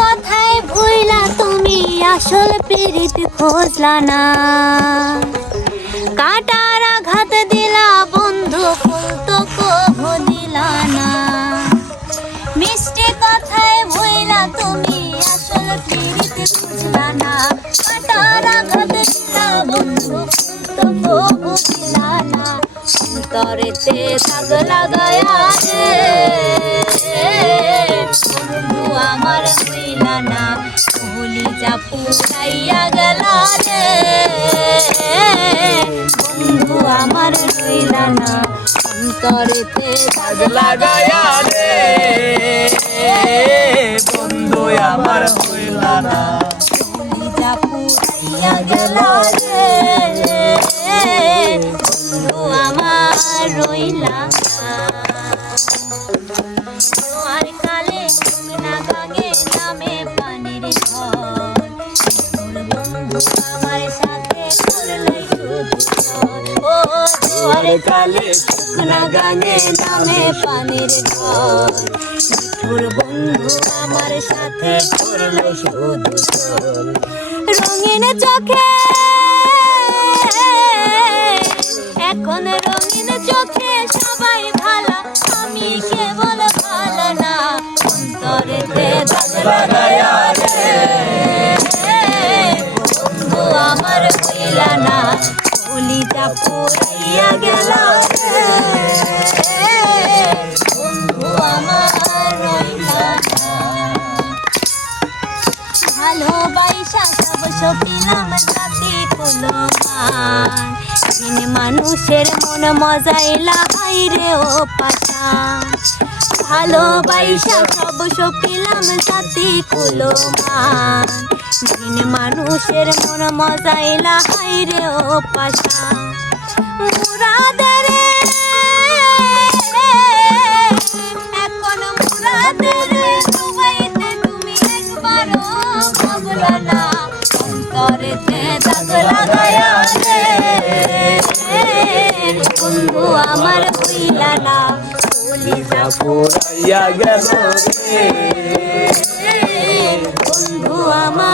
কথায় ভুইলা তুমি আসল পীড়িত খোঁজলা না। কাটার আঘাত দিলা বন্ধু, ফুল তো কভু দিলা না। মিষ্টি কথায় ভুইলা তুমি আসল পীড়িত খুঁজলা না। কাটার আঘাত দিলা বন্ধু, ফুল তো কভু দিলা না। অন্তরেতে দাগ লাগায়া রে বন্ধু আমার হইলা না। কলিজা পুরাইয়া গেলা রে বন্ধু আমার হইলা না। অন্তরেতে দাগ লাগায়া রে বন্ধু আমার হইলা না। কলিজা পুরাইয়া গেলা রে বন্ধু আমার রইলা না। জোয়ার কালে শুকনা গাঙে নামে পানির ঝড়, বন্ধু আমার সাথে করলে শুধু ঝড়। ও জোয়ার কালে শুকনা গাঙে নামে পানির ঝড়, মিঠুর বন্ধু আমার সাথে করলে শুধু ঝড়। রঙিন চোখে এখন রঙিন চোখে সবাই ভালো, আমি কেবল ভালো না। অন্তরেতে দাগ লাগায়া রে বন্ধু আমার হইলা না। কলিজা পুরাইয়া গেল রে বন্ধু আমার রইলা না। ভালোবাসা সব সপিলাম জাতি কুলো মান, মানুষের মন মজাইলা হাইরে ও পাশান। ভালোবাসা সব সপিলাম জাতি কুলো মান, মানুষের মন মজাইলা হাইরে ও পাশান। মুরাদের এখন মুরাদের দুবাইতে তুমি একবারও ভাবলা না। অন্তরেতে দাগ লাগায়া রে বন্ধু আমার হইলা না। কলিজা পুরাইয়া গেল রে বন্ধু আমার